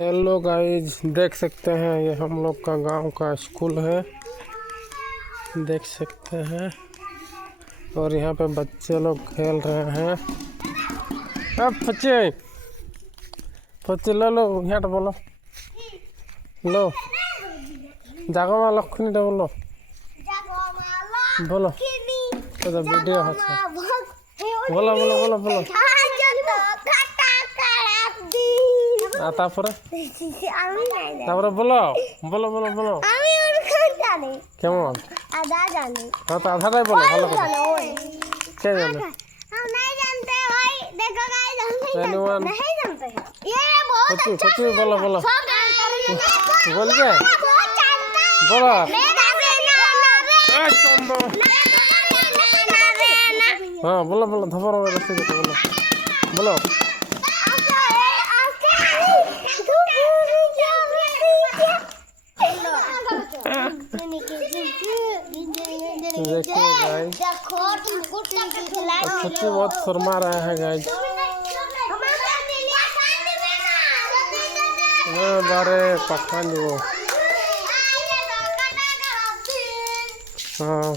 Hello guys, देख सकते हैं ये हम लोग का गांव का स्कूल है। देख सकते हैं और यहाँ पे बच्चे लोग खेल रहे हैं। अब बच्चे बच्चे लो यहाँ बोलो लो जागमा लक्ष्मी बोलो बोलो तो वीडियो है बोलो बोलो बोलो बोलो তারপরে বলো বলো বলো বলো কেমন হ্যাঁ তো আধাটাই বলো ভালো করে কে জানে বলো বলো বলবে বলো হ্যাঁ বলো বলো ধপর বলো বলো देखिए गाइस सच्ची बहुत शर्मा रहा है गाइस। बारे पठान वो हाँ